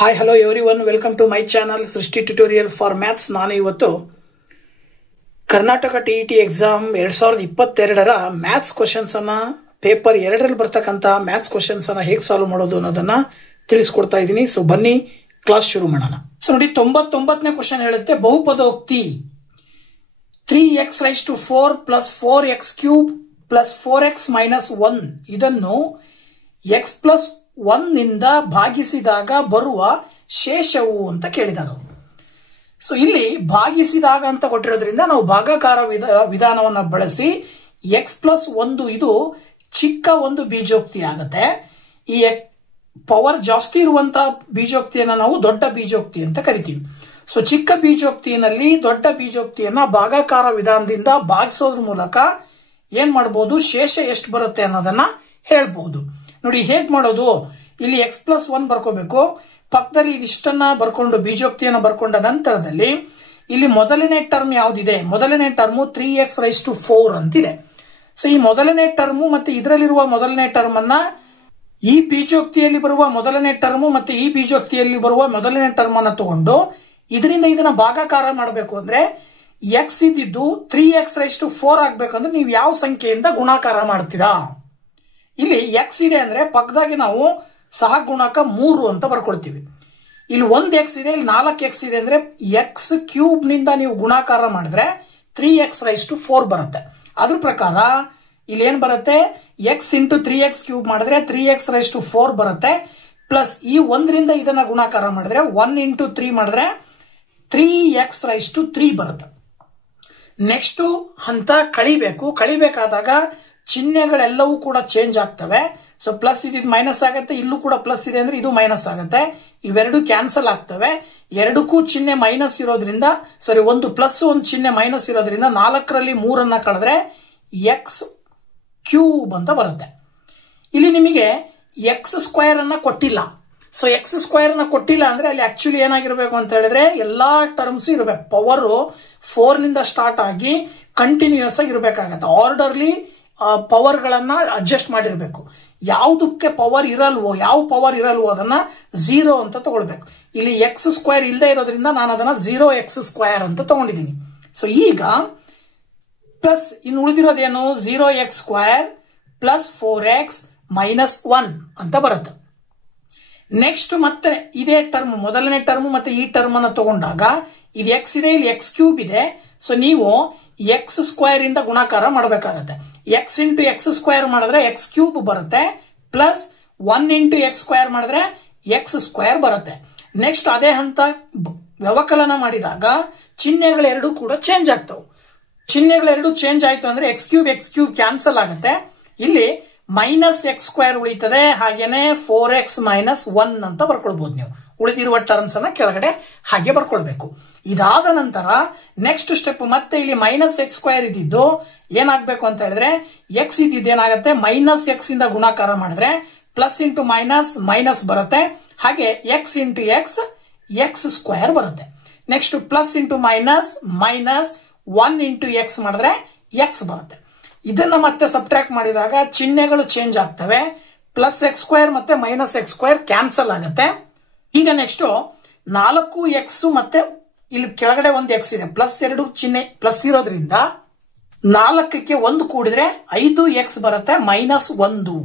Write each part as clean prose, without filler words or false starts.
Hi hello everyone, welcome to my channel Srishti tutorial for maths. ನಾನು ಇವತ್ತು Karnataka TET exam 2022ರ maths questions ಅನ್ನ paper 2ರಲ್ಲಿ ಬರ್ತಕ್ಕಂಥ ಮ್ಯಾಥ್ಸ್ ಕ್ವಶನ್ಸ್ ಅನ್ನ ಹೇಗೆ ಸಾಲ್ವ್ ಮಾಡೋದು ಅನ್ನೋದನ್ನ ತಿಳಿಸ್ಕೊಡ್ತಾ ಇದ್ದೀನಿ. ಸೊ ಬನ್ನಿ ಕ್ಲಾಸ್ ಶುರು ಮಾಡೋಣ. ಸೊ ನೋಡಿ, 99ನೇ ಕ್ವಶನ್ ಹೇಳುತ್ತೆ, ಬಹುಪದೋಕ್ತಿ 3x⁴ plus 4x³ plus 4x - 1 ಇದನ್ನು x+1 ನಿಂದ ಭಾಗಿಸಿದಾಗ ಬರುವ ಶೇಷವು ಅಂತ ಕೇಳಿದರು. ಸೊ ಇಲ್ಲಿ ಭಾಗಿಸಿದಾಗ ಅಂತ ಕೊಟ್ಟಿರೋದ್ರಿಂದ ನಾವು ಭಾಗಾಕಾರ ವಿಧಾನವನ್ನು ಬಳಸಿ x+1 ಇದು ಚಿಕ್ಕ ಒಂದು ಬೀಜೋಕ್ತಿ ಆಗುತ್ತೆ. ಈ ಪವರ್ ಜಾಸ್ತಿ ಇರುವಂತಹ ಬೀಜೋಕ್ತಿಯನ್ನ ನಾವು ದೊಡ್ಡ ಬೀಜೋಕ್ತಿ ಅಂತ ಕರಿತೀವಿ. ಸೊ ಚಿಕ್ಕ ಬೀಜೋಕ್ತಿಯಲ್ಲಿ ದೊಡ್ಡ ಬೀಜೋಕ್ತಿಯನ್ನ ಭಾಗಾಕಾರ ವಿಧಾನದಿಂದ ಭಾಗಿಸೋದ್ರ ಮೂಲಕ ಏನ್ ಮಾಡಬಹುದು, ಶೇಷ ಎಷ್ಟು ಬರುತ್ತೆ ಅನ್ನೋದನ್ನ ಹೇಳ್ಬಹುದು. ನೋಡಿ ಹೇಗ್ ಮಾಡೋದು, ಇಲ್ಲಿ x+1 ಬರ್ಕೋಬೇಕು, ಪಕ್ಕದಲ್ಲಿ ಇದಿಷ್ಟನ್ನ ಬರ್ಕೊಂಡು ಬೀಜೋಕ್ತಿಯನ್ನ ಬರ್ಕೊಂಡ ನಂತರದಲ್ಲಿ ಇಲ್ಲಿ ಮೊದಲನೇ ಟರ್ಮ್ ಯಾವ್ದಿದೆ, ಮೊದಲನೇ ಟರ್ಮು 3x⁴ ಅಂತಿದೆ. ಸೊ ಈ ಮೊದಲನೇ ಟರ್ಮು ಮತ್ತೆ ಇದರಲ್ಲಿರುವ ಮೊದಲನೇ ಟರ್ಮ್ ಅನ್ನ ಈ ಬೀಜೋಕ್ತಿಯಲ್ಲಿ ಬರುವ ಮೊದಲನೇ ಟರ್ಮು ಮತ್ತೆ ಈ ಬೀಜೋಕ್ತಿಯಲ್ಲಿ ಬರುವ ಮೊದಲನೇ ಟರ್ಮ್ ಅನ್ನ ತಗೊಂಡು ಇದರಿಂದ ಇದನ್ನ ಭಾಗಾಕಾರ ಮಾಡಬೇಕು ಅಂದ್ರೆ x ಇದ್ದಿದ್ದು 3x⁴ ಆಗ್ಬೇಕಂದ್ರೆ ನೀವು ಯಾವ ಸಂಖ್ಯೆಯಿಂದ ಗುಣಾಕಾರ ಮಾಡ್ತೀರಾ. ಇಲ್ಲಿ x ಇದೆ ಅಂದ್ರೆ ಪಕ್ಕದಾಗಿ ನಾವು ಸಹ ಗುಣಾಕ 3 ಅಂತ ಬರ್ಕೊಳ್ತೀವಿ. ಇಲ್ಲಿ 1x ಇದೆ, ಇಲ್ಲಿ 4x ಇದೆ ಅಂದ್ರೆ x³ ನಿಂದ ನೀವು ಗುಣಾಕಾರ ಮಾಡಿದ್ರೆ 3x⁴ ಬರುತ್ತೆ. ಅದ್ರ ಪ್ರಕಾರ ಇಲ್ಲಿ ಏನ್ ಬರುತ್ತೆ, x × 3x³ ಮಾಡಿದ್ರೆ 3x⁴ ಬರುತ್ತೆ. ಪ್ಲಸ್ ಈ 1ರಿಂದ ಇದನ್ನ ಗುಣಾಕಾರ ಮಾಡಿದ್ರೆ 1 × 3 ಮಾಡಿದ್ರೆ 3x⁴ ಬರುತ್ತೆ. ನೆಕ್ಸ್ಟ್ ಹಂತ ಕಳಿಬೇಕು. ಕಳಿಬೇಕಾದಾಗ ಚಿಹ್ನೆಗಳೆಲ್ಲವೂ ಕೂಡ ಚೇಂಜ್ ಆಗ್ತವೆ. ಸೊ ಪ್ಲಸ್ ಇದು ಮೈನಸ್ ಆಗುತ್ತೆ, ಇಲ್ಲೂ ಕೂಡ ಪ್ಲಸ್ ಇದೆ ಅಂದ್ರೆ ಇದು ಮೈನಸ್ ಆಗುತ್ತೆ. ಇವೆರಡು ಕ್ಯಾನ್ಸಲ್ ಆಗ್ತವೆ. ಎರಡಕ್ಕೂ ಚಿಹ್ನೆ ಮೈನಸ್ ಇರೋದ್ರಿಂದ, ಸಾರಿ, ಒಂದು ಪ್ಲಸ್ ಒಂದು ಚಿಹ್ನೆ ಮೈನಸ್ ಇರೋದ್ರಿಂದ 4ರಲ್ಲಿ 3 ಕಳೆದ್ರೆ x³ ಅಂತ ಬರುತ್ತೆ. ಇಲ್ಲಿ ನಿಮಗೆ x² ಅನ್ನ ಕೊಟ್ಟಿಲ್ಲ. ಸೊ x² ಕೊಟ್ಟಿಲ್ಲ ಅಂದ್ರೆ ಅಲ್ಲಿ ಆಕ್ಚುಲಿ ಏನಾಗಿರ್ಬೇಕು ಅಂತ ಹೇಳಿದ್ರೆ ಎಲ್ಲಾ ಟರ್ಮ್ಸ್ ಇರಬೇಕು. ಪವರ್ 4 ನಿಂದ ಸ್ಟಾರ್ಟ್ ಆಗಿ ಕಂಟಿನ್ಯೂಸ್ ಆಗಿ ಇರಬೇಕಾಗತ್ತೆ. ಆರ್ಡರ್ಲಿ ಪವರ್ ಗಳನ್ನ ಅಡ್ಜಸ್ಟ್ ಮಾಡಿರ್ಬೇಕು. ಯಾವುದಕ್ಕೆ ಪವರ್ ಇರಲ್ವೋ, ಯಾವ ಪವರ್ ಇರಲ್ವೋ ಅದನ್ನ 0 ಅಂತ ತಗೊಳ್ಬೇಕು. ಇಲ್ಲಿ x² ಇಲ್ಲದೆ ಇರೋದ್ರಿಂದ ನಾನು ಅದನ್ನ 0x² ಅಂತ ತಗೊಂಡಿದ್ದೀನಿ. ಸೊ ಈಗ ಪ್ಲಸ್ ಇನ್ನು ಉಳಿದಿರೋದೇನು, 0x² ಪ್ಲಸ್ 4x - 1 ಅಂತ ಬರುತ್ತೆ. ನೆಕ್ಸ್ಟ್ ಮತ್ತೆ ಇದೇ ಟರ್ಮ್, ಮೊದಲನೇ ಟರ್ಮ್ ಮತ್ತೆ ಈ ಟರ್ಮ್ ಅನ್ನು ತಗೊಂಡಾಗ ಇದು x ಇದೆ, ಇಲ್ಲಿ x³ ಇದೆ. ಸೊ ನೀವು x² ಇಂದ ಗುಣಾಕಾರ ಮಾಡಬೇಕಾಗತ್ತೆ. x × x² ಮಾಡಿದ್ರೆ x³ ಬರುತ್ತೆ. ಪ್ಲಸ್ 1 × x² ಮಾಡಿದ್ರೆ x² ಬರುತ್ತೆ. ನೆಕ್ಸ್ಟ್ ಅದೇ ಹಂತ ವ್ಯವಕಲನ ಮಾಡಿದಾಗ ಚಿಹ್ನೆಗಳೆರಡು ಕೂಡ ಚೇಂಜ್ ಆಗ್ತವೆ. ಚಿಹ್ನೆಗಳೆರಡು ಚೇಂಜ್ ಆಯ್ತು ಅಂದ್ರೆ x³ ಕ್ಯಾನ್ಸಲ್ ಆಗುತ್ತೆ. ಇಲ್ಲಿ -x² ಉಳಿತದೆ. ಹಾಗೇನೆ 4x - 1 ಅಂತ ಬರ್ಕೊಳ್ಬಹುದು. ನೀವು ಉಳಿದಿರುವ ಟರ್ಮ್ಸ್ ಅನ್ನ ಕೆಳಗಡೆ ಹಾಗೆ ಬರ್ಕೊಳ್ಬೇಕು. ಇದಾದ ನಂತರ ನೆಕ್ಸ್ಟ್ ಸ್ಟೆಪ್ ಮತ್ತೆ ಇಲ್ಲಿ -x² ಇದ್ದಿದ್ದು ಏನಾಗಬೇಕು ಅಂತ ಹೇಳಿದ್ರೆ x ಇದ್ದಿದ್ದು ಏನಾಗುತ್ತೆ, -x ಇಂದ ಗುಣಾಕಾರ ಮಾಡಿದ್ರೆ ಪ್ಲಸ್ ಇಂಟು ಮೈನಸ್ ಬರುತ್ತೆ. ಹಾಗೆ x × x² ಬರುತ್ತೆ. Next plus into minus 1 × x ಮಾಡಿದ್ರೆ x ಬರುತ್ತೆ. ಇದನ್ನ ಮತ್ತೆ ಸಬ್ಟ್ರಾಕ್ಟ್ ಮಾಡಿದಾಗ ಚಿಹ್ನೆಗಳು ಚೇಂಜ್ ಆಗ್ತವೆ. +x² ಮತ್ತೆ -x² ಕ್ಯಾನ್ಸಲ್ ಆಗುತ್ತೆ. ಈಗ ನೆಕ್ಸ್ಟ್ 4x ಮತ್ತೆ ಇಲ್ಲಿ ಕೆಳಗಡೆ ಒಂದು x ಇದೆ, +2 ಚಿಹ್ನೆ ಪ್ಲಸ್ ಇರೋದ್ರಿಂದ 4ಕ್ಕೆ 1 ಕೂಡಿದ್ರೆ 5x ಬರುತ್ತೆ -1.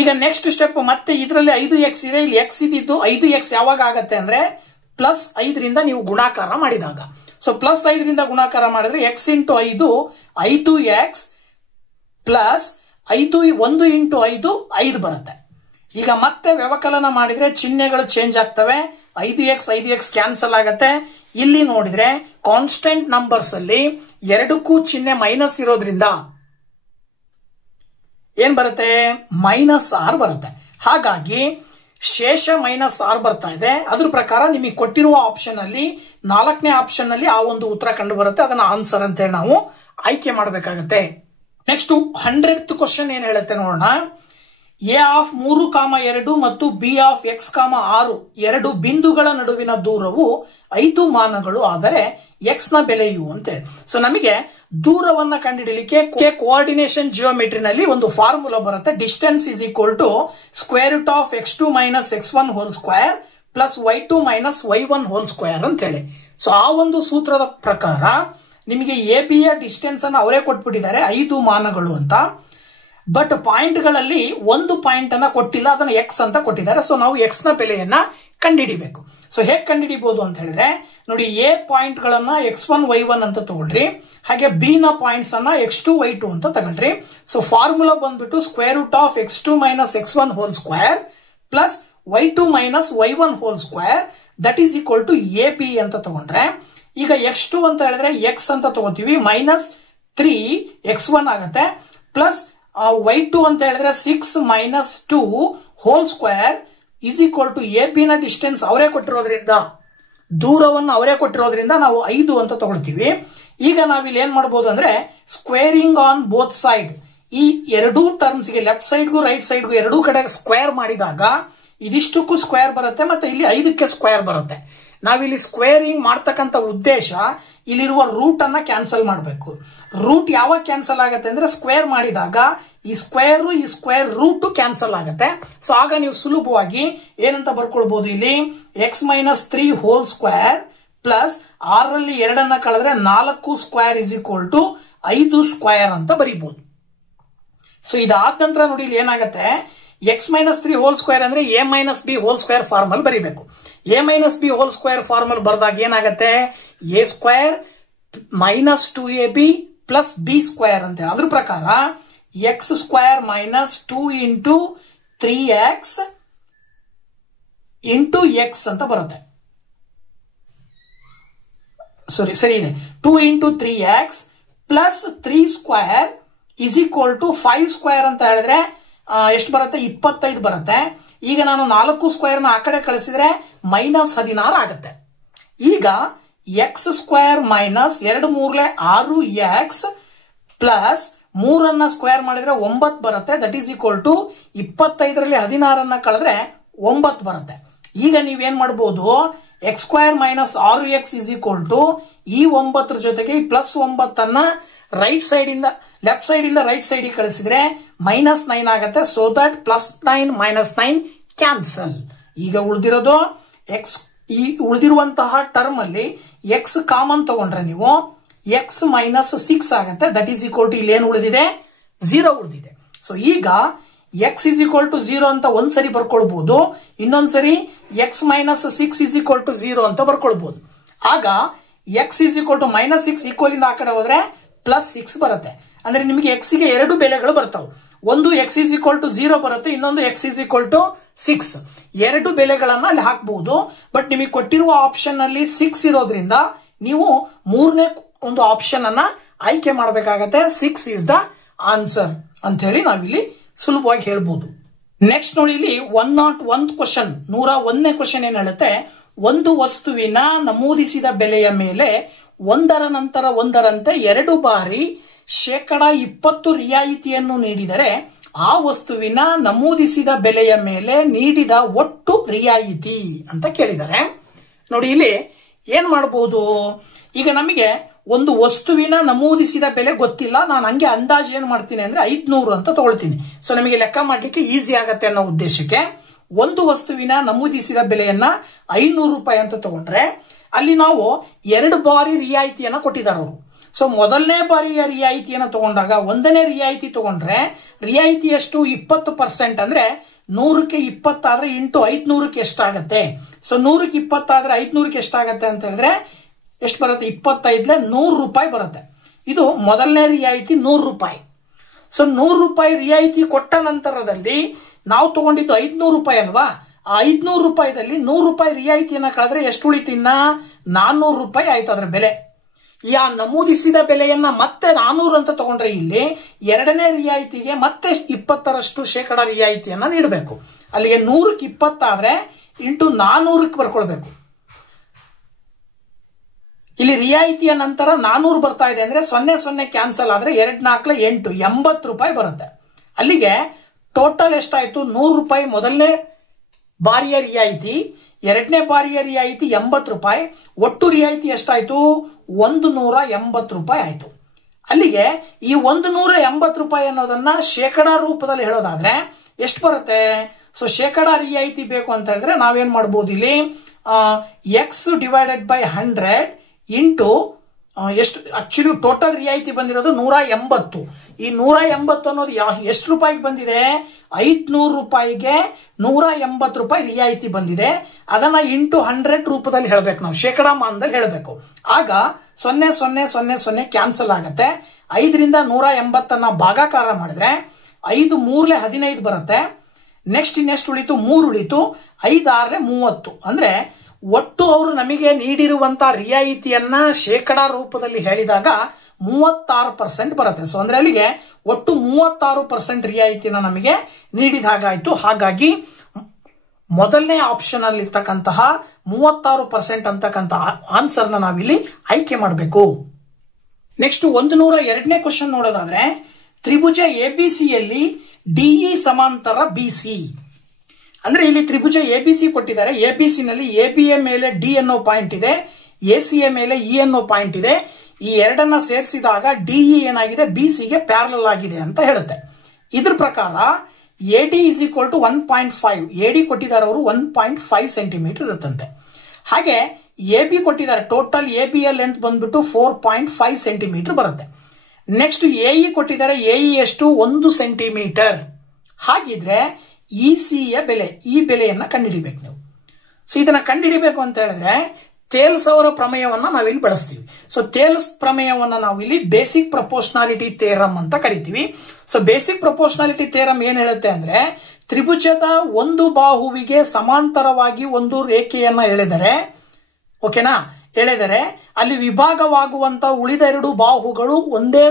ಈಗ ನೆಕ್ಸ್ಟ್ ಸ್ಟೆಪ್ ಮತ್ತೆ ಇದರಲ್ಲಿ 5x ಇದೆ, ಇಲ್ಲಿ x ಇದ್ದಿದ್ದು 5x ಯಾವಾಗ ಆಗತ್ತೆ ಅಂದ್ರೆ +5ರಿಂದ ನೀವು ಗುಣಾಕಾರ ಮಾಡಿದಾಗ. ಸೊ +5ರಿಂದ ಗುಣಾಕಾರ ಮಾಡಿದ್ರೆ x × 5 5x ಪ್ಲಸ್ 1 × 5 5 ಬರುತ್ತೆ. ಈಗ ಮತ್ತೆ ವ್ಯವಕಲನ ಮಾಡಿದ್ರೆ ಚಿಹ್ನೆಗಳು ಚೇಂಜ್ ಆಗ್ತವೆ. 5x ಕ್ಯಾನ್ಸಲ್ ಆಗತ್ತೆ. ಇಲ್ಲಿ ನೋಡಿದ್ರೆ ಕಾನ್ಸ್ಟೆಂಟ್ ನಂಬರ್ಸ್ ಅಲ್ಲಿ ಎರಡಕ್ಕೂ ಚಿಹ್ನೆ ಮೈನಸ್ ಇರೋದ್ರಿಂದ ಏನ್ ಬರುತ್ತೆ, -r ಬರುತ್ತೆ. ಹಾಗಾಗಿ ಶೇಷ -r ಬರ್ತಾ ಇದೆ. ಅದ್ರ ಪ್ರಕಾರ ನಿಮಗೆ ಕೊಟ್ಟಿರುವ ಆಪ್ಷನ್ ಅಲ್ಲಿ 4ನೇ ಆಪ್ಷನ್ ಅಲ್ಲಿ ಆ ಒಂದು ಉತ್ತರ ಕಂಡು ಬರುತ್ತೆ. ಅದನ್ನ ಆನ್ಸರ್ ಅಂತ ಹೇಳಿ ನಾವು ಆಯ್ಕೆ ಮಾಡಬೇಕಾಗತ್ತೆ. ನೆಕ್ಸ್ಟ್ 100th ಕ್ವಶನ್ ಏನ್ ಹೇಳುತ್ತೆ ನೋಡೋಣ. a(3,2) ಮತ್ತು b(x,6) ಎರಡು ಬಿಂದುಗಳ ನಡುವಿನ ದೂರವು 5 ಮಾನಗಳು ಆದರೆ x ನ ಬೆಲೆಯು ಅಂತೇಳಿ. ಸೊ ನಮಗೆ ದೂರವನ್ನ ಕಂಡುಹಿಡಿಯಲಿಕ್ಕೆ ಕೋಆರ್ಡಿನೇಷನ್ ಜಿಯೋಮೆಟ್ರಿನಲ್ಲಿ ಒಂದು ಫಾರ್ಮುಲಾ ಬರುತ್ತೆ. Distance = √(x2 - x1) plus y2 minus y1 whole square ಅಂತ ಹೇಳಿ. ಸೊ ಆ ಒಂದು ಸೂತ್ರದ ಪ್ರಕಾರ ನಿಮಗೆ ಎ ಬಿ ಯ ಡಿಸ್ಟೆನ್ಸ್ ಅನ್ನು ಅವರೇ ಕೊಟ್ಬಿಟ್ಟಿದ್ದಾರೆ 5 ಮಾನಗಳು ಅಂತ. ಬಟ್ ಪಾಯಿಂಟ್ಗಳಲ್ಲಿ ಒಂದು ಪಾಯಿಂಟ್ ಅನ್ನ ಕೊಟ್ಟಿಲ್ಲ, ಅದನ್ನ ಎಕ್ಸ್ ಅಂತ ಕೊಟ್ಟಿದ್ದಾರೆ. ಸೊ ನಾವು ಎಕ್ಸ್ ನ ಬೆಲೆಯನ್ನ ಕಂಡುಹಿಡಿಬೇಕು. ಸೊ ಹೇಗೆ ಕಂಡುಹಿಡಿಬಹುದು ಅಂತ ಹೇಳಿದ್ರೆ ನೋಡಿ, ಎ ಪಾಯಿಂಟ್ ಗಳನ್ನ x1 y1 ಅಂತ ತಗೊಳ್ರಿ, ಹಾಗೆ ಬಿ ನ ಪಾಯಿಂಟ್ಸ್ ಅನ್ನ x2 y2 ಅಂತ ತಗೊಳ್ರಿ. ಸೊ ಫಾರ್ಮುಲಾ ಬಂದ್ಬಿಟ್ಟು square root of x2 minus x1 whole square plus y2 minus y1 whole square that is equal to A B ಅಂತ ತಗೊಂಡ್ರೆ, ಈಗ x2 ಅಂತ ಹೇಳಿದ್ರೆ x ಅಂತ ತಗೋತೀವಿ, ಮೈನಸ್ 3x1 ಆಗುತ್ತೆ, ಪ್ಲಸ್ y2 ಅಂತ ಹೇಳಿದ್ರೆ 6 minus 2 whole square is equal to A B ನ ಡಿಸ್ಟೆನ್ಸ್ ಅವರೇ ಕೊಟ್ಟಿರೋದ್ರಿಂದ, ದೂರವನ್ನು ಅವರೇ ಕೊಟ್ಟಿರೋದ್ರಿಂದ ನಾವು 5 ಅಂತ ತಗೊಳ್ತೀವಿ. ಈಗ ನಾವಿಲ್ಲಿ ಏನ್ ಮಾಡಬಹುದು ಅಂದ್ರೆ ಸ್ಕ್ವೇರಿಂಗ್ ಆನ್ ಬೋತ್ ಸೈಡ್, ಈ ಎರಡೂ ಟರ್ಮ್ಸ್ ಗೆ ಲೆಫ್ಟ್ ಸೈಡ್ಗೂ ರೈಟ್ ಸೈಡ್ಗೂ ಎರಡೂ ಕಡೆ ಸ್ಕ್ವೇರ್ ಮಾಡಿದಾಗ ಇದಿಷ್ಟಕ್ಕೂ ಸ್ಕ್ವೇರ್ ಬರುತ್ತೆ, ಮತ್ತೆ ಇಲ್ಲಿ 5ಕ್ಕೆ ಸ್ಕ್ವೇರ್ ಬರುತ್ತೆ. ನಾವಿಲ್ಲಿ ಸ್ಕ್ವೇರಿಂಗ್ ಮಾಡ್ತಕ್ಕಂಥ ಉದ್ದೇಶ ಇಲ್ಲಿರುವ ರೂಟ್ ಅನ್ನ ಕ್ಯಾನ್ಸಲ್ ಮಾಡಬೇಕು. ರೂಟ್ ಯಾವಾಗ ಕ್ಯಾನ್ಸಲ್ ಆಗುತ್ತೆ ಅಂದ್ರೆ ಸ್ಕ್ವೇರ್ ಮಾಡಿದಾಗ ಈ ಸ್ಕ್ವೇರ್ ರೂಟ್ ಕ್ಯಾನ್ಸಲ್ ಆಗುತ್ತೆ. ಸೊ ಆಗ ನೀವು ಸುಲಭವಾಗಿ ಏನಂತ ಬರ್ಕೊಳ್ಬಹುದು, ಇಲ್ಲಿ X minus 3 whole square plus 6ರಲ್ಲಿ 2 ಕಳೆದ್ರೆ 4 square is equal to 5 square ಅಂತ ಬರೀಬಹುದು. ಸೊ ಇದಾದ ನಂತರ ನೋಡಿ ಇಲ್ಲಿ ಏನಾಗುತ್ತೆ, ಎಕ್ಸ್ ಮೈನಸ್ 3 ಹೋಲ್ ಸ್ಕ್ವೇರ್ ಅಂದ್ರೆ A minus B whole square formula ಬರೀಬೇಕು. A minus B whole square formula ಬರೆದಾಗ ಏನಾಗುತ್ತೆ, A square minus 2ab plus B square ಅಂತ ಹೇಳಿ. ಅದ್ರ ಪ್ರಕಾರ x square minus 2 into 3x into x ಅಂತ ಬರುತ್ತೆ. ಸರಿ ಇದೆ, 2 into 3x plus 3 square is equal to 5 square ಅಂತ ಹೇಳಿದ್ರೆ ಎಷ್ಟು ಬರುತ್ತೆ, 25 ಬರುತ್ತೆ. ಈಗ ನಾನು 4 ಸ್ಕ್ವೇರ್ ನ ಆ ಕಡೆ ಕಳಿಸಿದ್ರೆ ಮೈನಸ್ 16 ಆಗುತ್ತೆ. ಈಗ x square minus 2 3 6x plus 3 square ಮಾಡಿದ್ರೆ 9 ಬರುತ್ತೆ. ದಟ್ ಈಸ್ ಈಕ್ವಲ್ ಟು 25ರಲ್ಲಿ 16 ಕಳೆದ್ರೆ 9 ಬರುತ್ತೆ. ಈಗ ನೀವೇನ್ ಮಾಡಬಹುದು, x square minus 6x is equal to ಈ 9 ಜೊತೆಗೆ ಈ ಪ್ಲಸ್ 9 ರೈಟ್ ಸೈಡ್ ಇಂದ ಲೆಫ್ಟ್ ಸೈಡ್ ಇಂದ ರೈಟ್ ಸೈಡ್ ಕಳಿಸಿದ್ರೆ ಮೈನಸ್ 9 ಆಗುತ್ತೆ. So that plus 9 minus 9 cancel. ಈಗ ಉಳಿದಿರೋದು ಎಕ್ಸ್, ಈ ಉಳಿದಿರುವಂತಹ ಟರ್ಮ್ ಅಲ್ಲಿ ಎಕ್ಸ್ ಕಾಮನ್ ತಗೊಂಡ್ರೆ ನೀವು ಎಕ್ಸ್ ಮೈನಸ್ 6 ಆಗುತ್ತೆ. ದಟ್ ಈಸ್ ಈಕ್ವಲ್ ಟು ಇಲ್ಲಿ ಏನು ಉಳಿದಿದೆ, 0 ಉಳಿದಿದೆ. ಸೊ ಈಗ ಎಕ್ಸ್ ಇಸ್ ಈಕ್ವಲ್ ಟು 0 ಅಂತ ಒಂದ್ಸರಿ ಬರ್ಕೊಳ್ಬಹುದು, ಇನ್ನೊಂದ್ಸರಿ x minus 6 is equal to 0 ಅಂತ ಬರ್ಕೊಳ್ಬಹುದು. ಆಗ x is equal to minus 6 equal ಇಂದ ಆ ಕಡೆ ಹೋದ್ರೆ ಪ್ಲಸ್ 6 ಬರುತ್ತೆ. ಅಂದ್ರೆ ನಿಮಗೆ ಎಕ್ಸ್ ಗೆ 2 ಬೆಲೆಗಳು ಬರ್ತಾವೆ. ಒಂದು ಎಕ್ಸ್ ಇಸ್ ಈಕ್ವಲ್ ಟು 0 ಬರುತ್ತೆ, ಇನ್ನೊಂದು ಎಕ್ಸ್ ಇಸ್ ಈಕ್ವಲ್ ಟು 6. 2 ಬೆಲೆಗಳನ್ನ ಅಲ್ಲಿ ಹಾಕಬಹುದು. ಬಟ್ ನಿಮಗೆ ಕೊಟ್ಟಿರುವ ಆಪ್ಷನ್ ಅಲ್ಲಿ 6 ಇರೋದ್ರಿಂದ ನೀವು 3ನೇ ಒಂದು ಆಪ್ಷನ್ ಅನ್ನ ಆಯ್ಕೆ ಮಾಡಬೇಕಾಗತ್ತೆ. 6 ಇಸ್ ದ ಆನ್ಸರ್ ಅಂತ ಹೇಳಿ ನಾವಿಲ್ಲಿ ಸುಲಭವಾಗಿ ಹೇಳ್ಬಹುದು. ನೆಕ್ಸ್ಟ್ ನೋಡಿ, ಇಲ್ಲಿ 101 ಕ್ವಶನ್, 101ನೇ ಕ್ವಶನ್ ಏನ್ ಹೇಳುತ್ತೆ, ಒಂದು ವಸ್ತುವಿನ ನಮೂದಿಸಿದ ಬೆಲೆಯ ಮೇಲೆ ಒಂದರ ನಂತರ ಒಂದರಂತೆ 2 ಬಾರಿ 20% ರಿಯಾಯಿತಿಯನ್ನು ನೀಡಿದರೆ ಆ ವಸ್ತುವಿನ ನಮೂದಿಸಿದ ಬೆಲೆಯ ಮೇಲೆ ನೀಡಿದ ಒಟ್ಟು ರಿಯಾಯಿತಿ ಅಂತ ಕೇಳಿದ್ದಾರೆ. ನೋಡಿ ಇಲ್ಲಿ ಏನ್ ಮಾಡಬಹುದು, ಈಗ ನಮಗೆ ಒಂದು ವಸ್ತುವಿನ ನಮೂದಿಸಿದ ಬೆಲೆ ಗೊತ್ತಿಲ್ಲ, ನಾನು ಹಂಗೆ ಅಂದಾಜು ಏನ್ ಮಾಡ್ತೀನಿ ಅಂದ್ರೆ 500 ಅಂತ ತಗೊಳ್ತೀನಿ. ಸೊ ನಮಗೆ ಲೆಕ್ಕ ಮಾಡ್ಲಿಕ್ಕೆ ಈಸಿ ಆಗತ್ತೆ ಅನ್ನೋ ಉದ್ದೇಶಕ್ಕೆ ಒಂದು ವಸ್ತುವಿನ ನಮೂದಿಸಿದ ಬೆಲೆಯನ್ನ 500 ರೂಪಾಯಿ ಅಂತ ತಗೊಂಡ್ರೆ ಅಲ್ಲಿ ನಾವು 2 ಬಾರಿ ರಿಯಾಯಿತಿಯನ್ನ ಕೊಟ್ಟಿದ್ದಾರೆ ಅವರು. ಸೊ ಮೊದಲನೇ ಬಾರಿಯ ರಿಯಾಯಿತಿಯನ್ನ ತಗೊಂಡಾಗ, ಒಂದನೇ ರಿಯಾಯಿತಿ ತಗೊಂಡ್ರೆ ರಿಯಾಯಿತಿ ಎಷ್ಟು, 20% ಅಂದ್ರೆ 100ಕ್ಕೆ 20 ಆದ್ರೆ ಇಂಟು 500ಕ್ಕೆ ಎಷ್ಟಾಗತ್ತೆ. ಸೊ 100ಕ್ಕೆ 20 ಆದ್ರೆ 500ಕ್ಕೆ ಎಷ್ಟಾಗತ್ತೆ ಅಂತ ಹೇಳಿದ್ರೆ ಎಷ್ಟು ಬರುತ್ತೆ, 25 100 ರೂಪಾಯಿ ಬರುತ್ತೆ. ಇದು ಮೊದಲನೇ ರಿಯಾಯಿತಿ 100 ರೂಪಾಯಿ. ಸೊ 100 ರೂಪಾಯಿ ರಿಯಾಯಿತಿ ಕೊಟ್ಟ ನಂತರದಲ್ಲಿ ನಾವು ತಗೊಂಡಿದ್ದು 500 ರೂಪಾಯಿ ಅಲ್ವಾ, ಆ 500 ರೂಪಾಯಿದಲ್ಲಿ 100 ರೂಪಾಯಿ ರಿಯಾಯಿತಿಯನ್ನ ಕಳೆದ್ರೆ ಎಷ್ಟು ಉಳಿತು, ಇನ್ನ 400 ರೂಪಾಯಿ ಆಯ್ತು ಅದರ ಬೆಲೆ. ಈ ನಮೂದಿಸಿದ ಬೆಲೆಯನ್ನ ಮತ್ತೆ 400 ಅಂತ ತಗೊಂಡ್ರೆ ಇಲ್ಲಿ 2ನೇ ರಿಯಾಯಿತಿಗೆ ಮತ್ತೆ 20% ರಿಯಾಯಿತಿಯನ್ನ ನೀಡಬೇಕು. ಅಲ್ಲಿಗೆ 100ಕ್ಕೆ 20 ಆದ್ರೆ ಇಂಟು 400ಕ್ಕೆ ಬರ್ಕೊಳ್ಬೇಕು. ಇಲ್ಲಿ ರಿಯಾಯಿತಿಯ ನಂತರ 400 ಬರ್ತಾ ಇದೆ ಅಂದ್ರೆ 0 ಕ್ಯಾನ್ಸಲ್ ಆದ್ರೆ 2 4 8 80 ರೂಪಾಯಿ ಬರುತ್ತೆ. ಅಲ್ಲಿಗೆ ಟೋಟಲ್ ಎಷ್ಟಾಯ್ತು, 100 ರೂಪಾಯಿ ಮೊದಲನೇ ಬಾರಿಯ ರಿಯಾಯಿತಿ, 2ನೇ ಬಾರಿಯ ರಿಯಾಯಿತಿ 80 ರೂಪಾಯಿ, ಒಟ್ಟು ರಿಯಾಯಿತಿ ಎಷ್ಟಾಯ್ತು, 180 ರೂಪಾಯಿ ಆಯ್ತು. ಅಲ್ಲಿಗೆ ಈ 180 ರೂಪಾಯಿ ಅನ್ನೋದನ್ನ ಶೇಕಡಾ ರೂಪದಲ್ಲಿ ಹೇಳೋದಾದ್ರೆ ಎಷ್ಟು ಬರುತ್ತೆ? ಸೊ ಶೇಕಡಾ ರಿಯಾಯಿತಿ ಬೇಕು ಅಂತ ಹೇಳಿದ್ರೆ ನಾವೇನ್ ಮಾಡಬಹುದು ಇಲ್ಲಿ ಎಕ್ಸ್ ಡಿವೈಡೆಡ್ ಬೈ 100 ಇಂಟು ಎಷ್ಟು ಆಕ್ಚುಲಿ ಟೋಟಲ್ ರಿಯಾಯಿತಿ ಬಂದಿರೋದು 180. ಈ 180 ಅನ್ನೋದು ಎಷ್ಟು ರೂಪಾಯಿಗೆ ಬಂದಿದೆ? 500 ರೂಪಾಯಿಗೆ 180 ರೂಪಾಯಿ ರಿಯಾಯಿತಿ ಬಂದಿದೆ. ಅದನ್ನ ಇಂಟು 100 ರೂಪದಲ್ಲಿ ಹೇಳ್ಬೇಕು, ನಾವು ಶೇಕಡಾ ಮಾನದಲ್ಲಿ ಹೇಳ್ಬೇಕು. ಆಗ 0,0,0,0 ಕ್ಯಾನ್ಸಲ್ ಆಗತ್ತೆ. 5ರಿಂದ 180 ಭಾಗಾಕಾರ ಮಾಡಿದ್ರೆ 5 3 15 ಬರುತ್ತೆ. ನೆಕ್ಸ್ಟ್ ಇನ್ನೆಷ್ಟು ಉಳಿತು? 3 ಉಳಿತು. 5 6 30. ಅಂದ್ರೆ ಒಟ್ಟು ಅವರು ನಮಗೆ ನೀಡಿರುವಂತಹ ರಿಯಾಯಿತಿಯನ್ನ ಶೇಕಡಾ ರೂಪದಲ್ಲಿ ಹೇಳಿದಾಗ 36% ಬರುತ್ತೆ. ಸೊ ಅಂದ್ರೆ ಅಲ್ಲಿಗೆ ಒಟ್ಟು 36% ರಿಯಾಯಿತಿನ ನಮಗೆ ನೀಡಿದ ಹಾಗಾಯ್ತು. ಹಾಗಾಗಿ ಮೊದಲನೇ ಆಪ್ಷನ್ ಅಲ್ಲಿ ಇರ್ತಕ್ಕಂತಹ 36% ಅಂತಕ್ಕಂಥ ಆನ್ಸರ್ ನಾವಿಲ್ಲಿ ಆಯ್ಕೆ ಮಾಡಬೇಕು. ನೆಕ್ಸ್ಟ್ 102ನೇ ಕ್ವಶನ್ ನೋಡೋದಾದ್ರೆ, ತ್ರಿಭುಜ ಎಬಿಸಿಯಲ್ಲಿ ಡಿಇ ಸಮಾಂತರ ಬಿಸಿ. ಅಂದ್ರೆ ಇಲ್ಲಿ ತ್ರಿಭುಜ ಎಬಿಸಿ ಕೊಟ್ಟಿದ್ದಾರೆ. ಎಬಿಸಿ ನಲ್ಲಿ ಎಬಿಯ ಮೇಲೆ ಡಿ ಅನ್ನೋ ಪಾಯಿಂಟ್ ಇದೆ, ಎಸಿಯ ಮೇಲೆ ಇ ಅನ್ನೋ ಪಾಯಿಂಟ್ ಇದೆ. ಈ ಎರಡನ್ನ ಸೇರಿಸಿದಾಗ ಡಿಇ ಏನಾಗಿದೆ? ಬಿಸಿಗೆ ಪ್ಯಾರಲಲ್ ಆಗಿದೆ ಅಂತ ಹೇಳುತ್ತೆ. ಇದ್ರ ಪ್ರಕಾರ ಎಡಿ ಇಸ್ ಈಕ್ವಲ್ ಟು 1.5. ಎಡಿ ಕೊಟ್ಟಿದ್ದಾರೆ ಅವರು 1.5 ಸೆಂಟಿಮೀಟರ್ ಇರುತ್ತಂತೆ. ಹಾಗೆ ಎಬಿ ಕೊಟ್ಟಿದ್ದಾರೆ, ಟೋಟಲ್ ಎಬಿಯ ಲೆಂತ್ ಬಂದ್ಬಿಟ್ಟು 4.5 ಸೆಂಟಿಮೀಟರ್ ಬರುತ್ತೆ. ನೆಕ್ಸ್ಟ್ ಎಇ ಕೊಟ್ಟಿದ್ದಾರೆ, ಎಇ ಎಷ್ಟು? 1 ಸೆಂಟಿಮೀಟರ್. ಹಾಗಿದ್ರೆ ಇಸಿಯ ಬೆಲೆ, ಈ ಬೆಲೆಯನ್ನ ಕಂಡುಹಿಡಿಬೇಕು ನೀವು. ಸೊ ಇದನ್ನ ಕಂಡುಹಿಡಿಬೇಕು ಅಂತ ಹೇಳಿದ್ರೆ ಥೇಲ್ಸ್ ಅವರ ಪ್ರಮೇಯವನ್ನ ನಾವಿಲ್ಲಿ ಬಳಸ್ತೀವಿ. ಸೊ ಥೇಲ್ಸ್ ಪ್ರಮೇಯವನ್ನ ನಾವು ಇಲ್ಲಿ ಬೇಸಿಕ್ ಪ್ರಪೋರ್ಷನಾಲಿಟಿ ಥಿಯರಂ ಅಂತ ಕರಿತೀವಿ. ಸೊ ಬೇಸಿಕ್ ಪ್ರಪೋರ್ಷನಾಲಿಟಿ ಥಿಯರಂ ಏನ್ ಹೇಳುತ್ತೆ ಅಂದ್ರೆ, ತ್ರಿಭುಜದ ಒಂದು ಬಾಹುವಿಗೆ ಸಮಾಂತರವಾಗಿ ಒಂದು ರೇಖೆಯನ್ನ ಎಳೆದರೆ, ಓಕೆನಾ, ಎಳೆದರೆ ಅಲ್ಲಿ ವಿಭಾಗವಾಗುವಂತ ಉಳಿದ 2 ಬಾಹುಗಳು ಒಂದೇ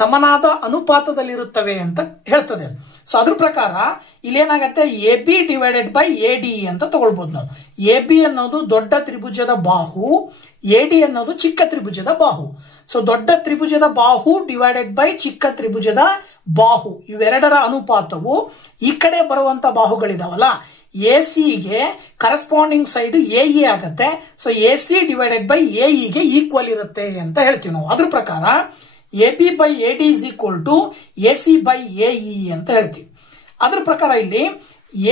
ಸಮನಾದ ಅನುಪಾತದಲ್ಲಿರುತ್ತವೆ ಅಂತ ಹೇಳ್ತದೆ. ಸೊ ಅದ್ರ ಪ್ರಕಾರ ಇಲ್ಲೇನಾಗತ್ತೆ? A B divided by A D ಅಂತ ತಗೊಳ್ಬಹುದು ನಾವು. ಎ ಬಿ ಅನ್ನೋದು ದೊಡ್ಡ ತ್ರಿಭುಜದ ಬಾಹು, ಎ ಡಿ ಅನ್ನೋದು ಚಿಕ್ಕ ತ್ರಿಭುಜದ ಬಾಹು. ಸೊ ದೊಡ್ಡ ತ್ರಿಭುಜದ ಬಾಹು ಡಿವೈಡೆಡ್ ಬೈ ಚಿಕ್ಕ ತ್ರಿಭುಜದ ಬಾಹು, ಇವೆರಡರ ಅನುಪಾತವು ಈ ಕಡೆ ಬರುವಂತ ಬಾಹುಗಳಿದಾವಲ್ಲ, ಎಸಿಗೆ ಕರೆಸ್ಪಾಂಡಿಂಗ್ ಸೈಡ್ ಎಇ ಆಗತ್ತೆ. ಸೊ ಎಸಿ ಡಿವೈಡೆಡ್ ಬೈ ಎಇಗೆ ಈಕ್ವಲ್ ಇರುತ್ತೆ ಅಂತ ಹೇಳ್ತೀವಿ ನಾವು. ಅದ್ರ ಪ್ರಕಾರ A B by A D is equal to A C by A E ಅಂತ ಹೇಳ್ತೀವಿ. ಅದ್ರ ಪ್ರಕಾರ ಇಲ್ಲಿ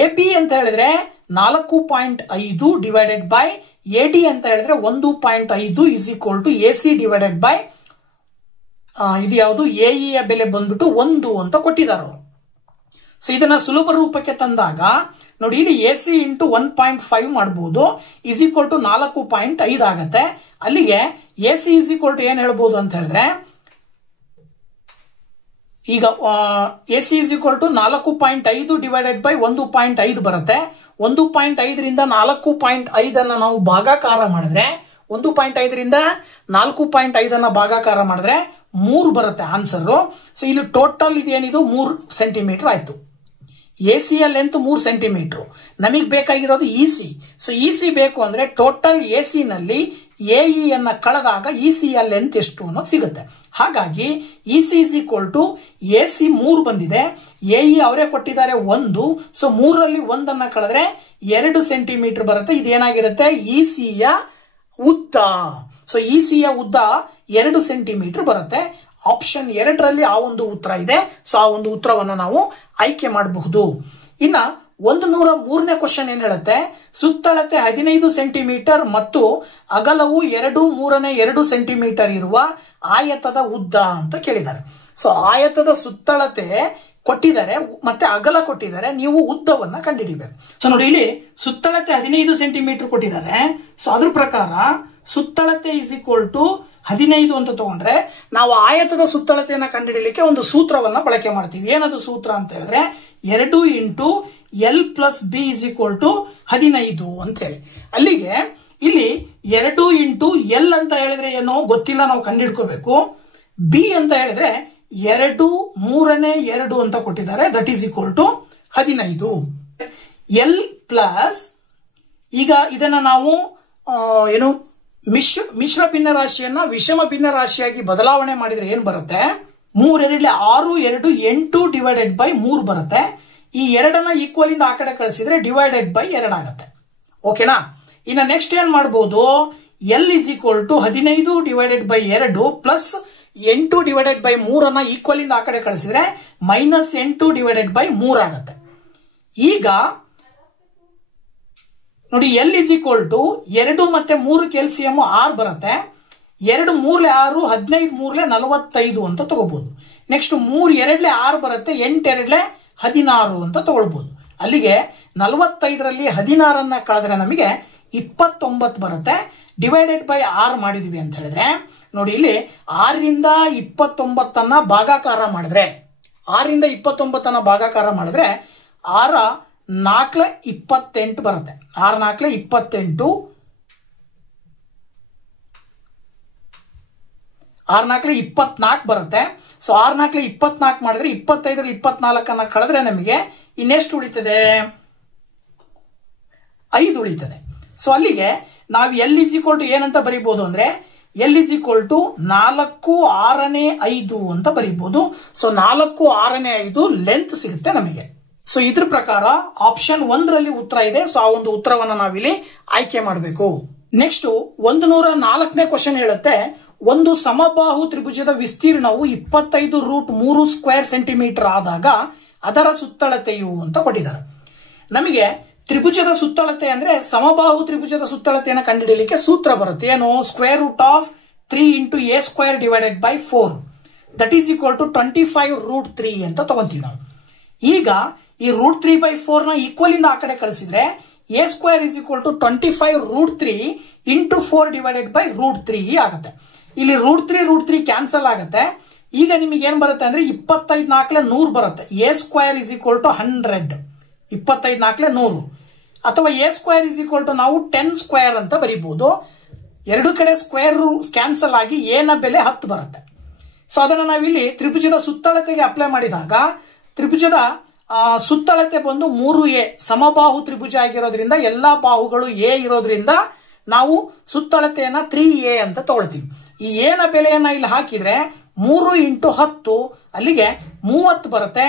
ಎ ಬಿ ಅಂತ ಹೇಳಿದ್ರೆ 4.5 ಡಿವೈಡೆಡ್ ಬೈ ಎ ಡಿ ಅಂತ ಹೇಳಿದ್ರೆ 1.5 is equal to AC divided by ಇದು ಯಾವುದು? ಎಇಯ ಬೆಲೆ ಬಂದ್ಬಿಟ್ಟು 1 ಅಂತ ಕೊಟ್ಟಿದ್ದಾರೆ ಅವರು. ಸೊ ಇದನ್ನ ಸುಲಭ ರೂಪಕ್ಕೆ ತಂದಾಗ ನೋಡಿ, ಇಲ್ಲಿ ಎಸಿ ಇಂಟು 1.5 ಮಾಡಬಹುದು, ಇಸ್ ಈಕ್ವಲ್ ಟು 4.5 ಆಗತ್ತೆ. ಅಲ್ಲಿಗೆ ಎಸಿ ಇಸ್ ಈಕ್ವಲ್ ಟು ಏನ್ ಹೇಳ್ಬಹುದು ಅಂತ ಹೇಳಿದ್ರೆ, ಈಗ AC is equal to 4.5 divided by 1.5 ಬರುತ್ತೆ. 1.5 ರಿಂದ 4.5 ಅನ್ನ ನಾವು ಭಾಗಾಕಾರ ಮಾಡಿದ್ರೆ, 1.5 ರಿಂದ 4.5 ಅನ್ನ ಭಾಗಾಕಾರ ಮಾಡಿದ್ರೆ 3 ಬರುತ್ತೆ ಆನ್ಸರ್. ಸೊ ಇಲ್ಲಿ ಟೋಟಲ್ ಇದೇನಿದು 3 ಸೆಂಟಿಮೀಟರ್ ಆಯ್ತು. ಎಸಿಯ ಲೆಂತ್ 3 ಸೆಂಟಿಮೀಟರ್. ನಮಗೆ ಬೇಕಾಗಿರೋದು ಇಸಿ. ಸೊ ಇಸಿ ಬೇಕು ಅಂದ್ರೆ ಟೋಟಲ್ ಎಸಿ ನಲ್ಲಿ ಎಇ ಅನ್ನ ಕಳೆದಾಗ ಇಸಿಯ ಲೆಂತ್ ಎಷ್ಟು ಅನ್ನೋದು ಸಿಗುತ್ತೆ. ಹಾಗಾಗಿ EC is equal to AC 3 ಬಂದಿದೆ, ಎಇ ಅವರೇ ಕೊಟ್ಟಿದ್ದಾರೆ 1. ಸೊ 3ರಲ್ಲಿ 1 ಕಳೆದ್ರೆ 2 ಸೆಂಟಿಮೀಟರ್ ಬರುತ್ತೆ. ಇದೇನಾಗಿರುತ್ತೆ? ಇಸಿಯ ಉದ್ದ. ಸೊ ಇಸಿಯ ಉದ್ದ 2 ಸೆಂಟಿಮೀಟರ್ ಬರುತ್ತೆ. ಆಪ್ಷನ್ 2ರಲ್ಲಿ ಆ ಒಂದು ಉತ್ತರ ಇದೆ. ಸೊ ಆ ಒಂದು ಉತ್ತರವನ್ನು ನಾವು ಆಯ್ಕೆ ಮಾಡಬಹುದು. ಇನ್ನ 103ನೇ ಕ್ವಶನ್ ಏನ್ ಹೇಳುತ್ತೆ? ಸುತ್ತಳತೆ 15 ಸೆಂಟಿಮೀಟರ್ ಮತ್ತು ಅಗಲವು 2/3 ಸೆಂಟಿಮೀಟರ್ ಇರುವ ಆಯತದ ಉದ್ದ ಅಂತ ಕೇಳಿದ್ದಾರೆ. ಸೊ ಆಯತದ ಸುತ್ತಳತೆ ಕೊಟ್ಟಿದ್ದಾರೆ ಮತ್ತೆ ಅಗಲ ಕೊಟ್ಟಿದ್ದಾರೆ, ನೀವು ಉದ್ದವನ್ನ ಕಂಡುಹಿಡಿಬೇಕು. ಸೊ ನೋಡಿ, ಇಲ್ಲಿ ಸುತ್ತಳತೆ 15 ಸೆಂಟಿಮೀಟರ್ ಕೊಟ್ಟಿದ್ದಾರೆ. ಸೊ ಅದ್ರ ಪ್ರಕಾರ ಸುತ್ತಳತೆ ಇಸ್ ಈಕ್ವಲ್ ಟು 15 ಅಂತ ತಗೊಂಡ್ರೆ ನಾವು ಆಯತದ ಸುತ್ತಳತೆಯನ್ನ ಕಂಡುಹಿಡಿಯಲಿಕ್ಕೆ ಒಂದು ಸೂತ್ರವನ್ನ ಬಳಕೆ ಮಾಡ್ತೀವಿ. ಏನದು ಸೂತ್ರ ಅಂತ ಹೇಳಿದ್ರೆ 2 into L plus B is equal to 15 ಅಂತ ಹೇಳಿ. ಅಲ್ಲಿಗೆ ಇಲ್ಲಿ 2 ಇಂಟು ಎಲ್ ಅಂತ ಹೇಳಿದ್ರೆ ಏನೋ ಗೊತ್ತಿಲ್ಲ, ನಾವು ಕಂಡುಹಿಡ್ಕೋಬೇಕು. ಬಿ ಅಂತ ಹೇಳಿದ್ರೆ 2/3 ಅಂತ ಕೊಟ್ಟಿದ್ದಾರೆ, that is equal to 15. L plus, ಈಗ ಇದನ್ನ ನಾವು ಏನು ಮಿಶ್ರ ಭಿನ್ನ ರಾಶಿಯನ್ನ ವಿಷಮ ಭಿನ್ನ ರಾಶಿಯಾಗಿ ಬದಲಾವಣೆ ಮಾಡಿದ್ರೆ ಏನ್ ಬರುತ್ತೆ? 3 2 6 2 8 ಡಿವೈಡೆಡ್ ಬೈ 3 ಬರುತ್ತೆ. ಈ 2 ಈಕ್ವಲ್ ಇಂದ ಆ ಕಡೆ ಕಳಿಸಿದ್ರೆ ಡಿವೈಡೆಡ್ ಬೈ 2 ಆಗುತ್ತೆ. ಓಕೆನಾ? ಇನ್ನ ನೆಕ್ಸ್ಟ್ ಏನ್ ಮಾಡಬಹುದು? L is equal to 15 divided by 2 plus 8 divided by 3 ಅನ್ನ ಈಕ್ವಲ್ ಇಂದ ಆ ಕಡೆ ಕಳಿಸಿದ್ರೆ -8 divided by 3 ಆಗುತ್ತೆ. ಈಗ ನೋಡಿ L is equal to 2 ಮತ್ತೆ 3 ಕೆಲ್ಸಿಯಂ 6 ಬರುತ್ತೆ. 2 3 6 15 3 45 ಅಂತ ತಗೋಬಹುದು. ನೆಕ್ಸ್ಟ್ 3 2 6 ಬರುತ್ತೆ, 8 2 16 ಅಂತ ತಗೊಳ್ಬಹುದು. ಅಲ್ಲಿಗೆ 45ರಲ್ಲಿ 16 ಅನ್ನ ಕಳೆದ್ರೆ ನಮಗೆ 29 ಬರುತ್ತೆ. ಡಿವೈಡೆಡ್ ಬೈ 6 ಮಾಡಿದ್ವಿ ಅಂತ ಹೇಳಿದ್ರೆ ನೋಡಿ ಇಲ್ಲಿ 6ರಿಂದ 29 ಭಾಗಾಕಾರ ಮಾಡಿದ್ರೆ 6ರಿಂದ 29 ಭಾಗಾಕಾರ ಮಾಡಿದ್ರೆ 6 4 28 ಬರುತ್ತೆ. 6 4 28, 6 4 24 ಬರುತ್ತೆ. ಸೊ 6 4 24 ಮಾಡಿದ್ರೆ 25ರಲ್ಲಿ 24 ಕಳೆದ್ರೆ ನಮಗೆ ಇನ್ನೆಷ್ಟು ಉಳಿತದೆ? 5 ಉಳಿತದೆ. ಸೊ ಅಲ್ಲಿಗೆ ನಾವು L is equal to ಏನಂತ ಬರೀಬಹುದು ಅಂದ್ರೆ L is equal to 4 6ನೇ 5 ಅಂತ ಬರೀಬಹುದು. ಸೊ 4 6ನೇ 5 ಲೆಂತ್ ಸಿಗುತ್ತೆ ನಮಗೆ. ಸೊ ಇದ್ರ ಪ್ರಕಾರ ಆಪ್ಷನ್ 1ರಲ್ಲಿ ಉತ್ತರ ಇದೆ. ಸೊ ಆ ಒಂದು ಉತ್ತರವನ್ನ ನಾವಿಲ್ಲಿ ಆಯ್ಕೆ ಮಾಡಬೇಕು. ನೆಕ್ಸ್ಟ್ 104ನೇ ಕ್ವಶನ್ ಹೇಳುತ್ತೆ, ಒಂದು ಸಮಬಾಹು ತ್ರಿಭುಜದ ವಿಸ್ತೀರ್ಣವು 25√3 ಸ್ಕ್ವೇರ್ ಸೆಂಟಿಮೀಟರ್ ಆದಾಗ ಅದರ ಸುತ್ತಳತೆಯು ಅಂತ ಕೊಟ್ಟಿದ್ದಾರೆ. ನಮಗೆ ತ್ರಿಭುಜದ ಸುತ್ತಳತೆ ಅಂದ್ರೆ ಸಮಬಾಹು ತ್ರಿಭುಜದ ಸುತ್ತಳತೆಯನ್ನು ಕಂಡುಹಿಡಿಯಲಿಕ್ಕೆ ಸೂತ್ರ ಬರುತ್ತೆ. ಏನು? Square root of 3 × a² divided by 4 that is equal to 25√3 ಅಂತ ತಗೊಂತೀವಿ ನಾವು. ಈಗ ಈ √3/4 ನ ಈಕ್ವಲ್ ಇಂದ ಆ ಕಡೆ ಕಳಿಸಿದ್ರೆ a² is equal to 25√3 × 4 divided by √3 ಆಗುತ್ತೆ. ಇಲ್ಲಿ √3 ಕ್ಯಾನ್ಸಲ್ ಆಗುತ್ತೆ. ಈಗ ನಿಮಗೆ ಏನ್ ಬರುತ್ತೆ ಅಂದ್ರೆ 25 4 100 ಬರುತ್ತೆ. a² is equal to 100, 25 4 100. ಅಥವಾ a² is equal to ನಾವು 10 ಸ್ಕ್ವೇರ್ ಅಂತ ಬರೀಬಹುದು. ಎರಡು ಕಡೆ ಸ್ಕ್ವೇರ್ ಕ್ಯಾನ್ಸಲ್ ಆಗಿ a ನ ಬೆಲೆ 10 ಬರುತ್ತೆ. ಸೊ ಅದನ್ನ ನಾವಿಲ್ಲಿ ತ್ರಿಭುಜದ ಸುತ್ತಳತೆಗೆ ಅಪ್ಲೈ ಮಾಡಿದಾಗ ತ್ರಿಭುಜದ ಸುತ್ತಳತೆ ಬಂದು 3a, ಸಮಬಾಹು ತ್ರಿಭುಜ ಆಗಿರೋದ್ರಿಂದ ಎಲ್ಲಾ ಬಾಹುಗಳು a ಇರೋದ್ರಿಂದ ನಾವು ಸುತ್ತಳತೆಯನ್ನ 3a ಅಂತ ತಗೊಳ್ತೀವಿ. ಈ a ನ ಬೆಲೆಯನ್ನ ಇಲ್ಲಿ ಹಾಕಿದ್ರೆ 3 × 10 ಅಲ್ಲಿಗೆ 30 ಬರುತ್ತೆ.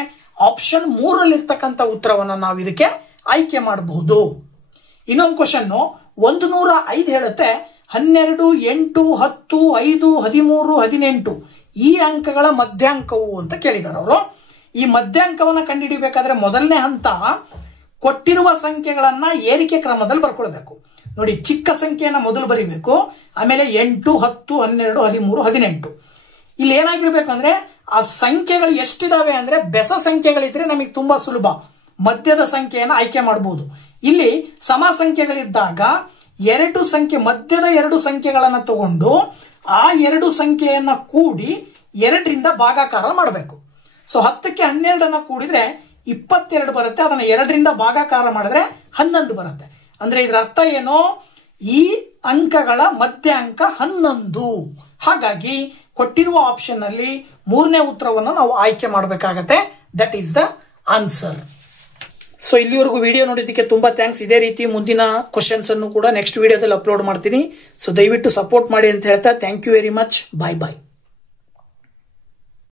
ಆಪ್ಷನ್ 3ರಲ್ಲಿ ಇರ್ತಕ್ಕಂಥ ಉತ್ತರವನ್ನು ನಾವು ಇದಕ್ಕೆ ಆಯ್ಕೆ ಮಾಡಬಹುದು. ಇನ್ನೊಂದು ಕ್ವಶನ್ 105 ಹೇಳುತ್ತೆ, 12 8 10 5 13 18 ಈ ಅಂಕಗಳ ಮಧ್ಯಾಂಕವು ಅಂತ ಕೇಳಿದಾರೆ ಅವರು. ಈ ಮಧ್ಯಾಂಕವನ್ನ ಕಂಡುಹಿಡಿಬೇಕಾದ್ರೆ ಮೊದಲನೇ ಹಂತ ಕೊಟ್ಟಿರುವ ಸಂಖ್ಯೆಗಳನ್ನ ಏರಿಕೆ ಕ್ರಮದಲ್ಲಿ ಬರ್ಕೊಳ್ಬೇಕು. ನೋಡಿ, ಚಿಕ್ಕ ಸಂಖ್ಯೆಯನ್ನ ಮೊದಲು ಬರೀಬೇಕು, ಆಮೇಲೆ 8 10 12 13 18. ಇಲ್ಲಿ ಏನಾಗಿರ್ಬೇಕಂದ್ರೆ ಆ ಸಂಖ್ಯೆಗಳು ಎಷ್ಟಿದಾವೆ ಅಂದ್ರೆ ಬೆಸ ಸಂಖ್ಯೆಗಳಿದ್ರೆ ನಮಗೆ ತುಂಬಾ ಸುಲಭ, ಮಧ್ಯದ ಸಂಖ್ಯೆಯನ್ನು ಆಯ್ಕೆ ಮಾಡಬಹುದು. ಇಲ್ಲಿ ಸಮ ಸಂಖ್ಯೆಗಳಿದ್ದಾಗ ಮಧ್ಯದ 2 ಸಂಖ್ಯೆಗಳನ್ನ ತಗೊಂಡು ಆ 2 ಸಂಖ್ಯೆಯನ್ನ ಕೂಡಿ 2ರಿಂದ ಭಾಗಾಕಾರ ಮಾಡಬೇಕು. ಸೊ 10ಕ್ಕೆ 12 ಕೂಡಿದ್ರೆ 22 ಬರುತ್ತೆ. ಅದನ್ನ 2ರಿಂದ ಭಾಗಾಕಾರ ಮಾಡಿದ್ರೆ 11 ಬರುತ್ತೆ. ಅಂದ್ರೆ ಇದರ ಅರ್ಥ ಏನು? ಈ ಅಂಕಗಳ ಮಧ್ಯಾಂಕ 11. ಹಾಗಾಗಿ ಕೊಟ್ಟಿರುವ ಆಪ್ಷನ್ ಅಲ್ಲಿ 3ನೇ ಉತ್ತರವನ್ನು ನಾವು ಆಯ್ಕೆ ಮಾಡಬೇಕಾಗತ್ತೆ. That is the answer. So ಇಲ್ಲಿವರೆಗೂ ವಿಡಿಯೋ ನೋಡಿದ್ದಕ್ಕೆ ತುಂಬಾ ಥ್ಯಾಂಕ್ಸ್. ಇದೇ ರೀತಿ ಮುಂದಿನ ಕ್ವಶನ್ಸ್ ಅನ್ನು ಕೂಡ ನೆಕ್ಸ್ಟ್ ವಿಡಿಯೋದಲ್ಲಿ ಅಪ್ಲೋಡ್ ಮಾಡ್ತೀನಿ. ಸೊ ದಯವಿಟ್ಟು ಸಪೋರ್ಟ್ ಮಾಡಿ ಅಂತ ಹೇಳ್ತಾ thank you very much. Bye bye.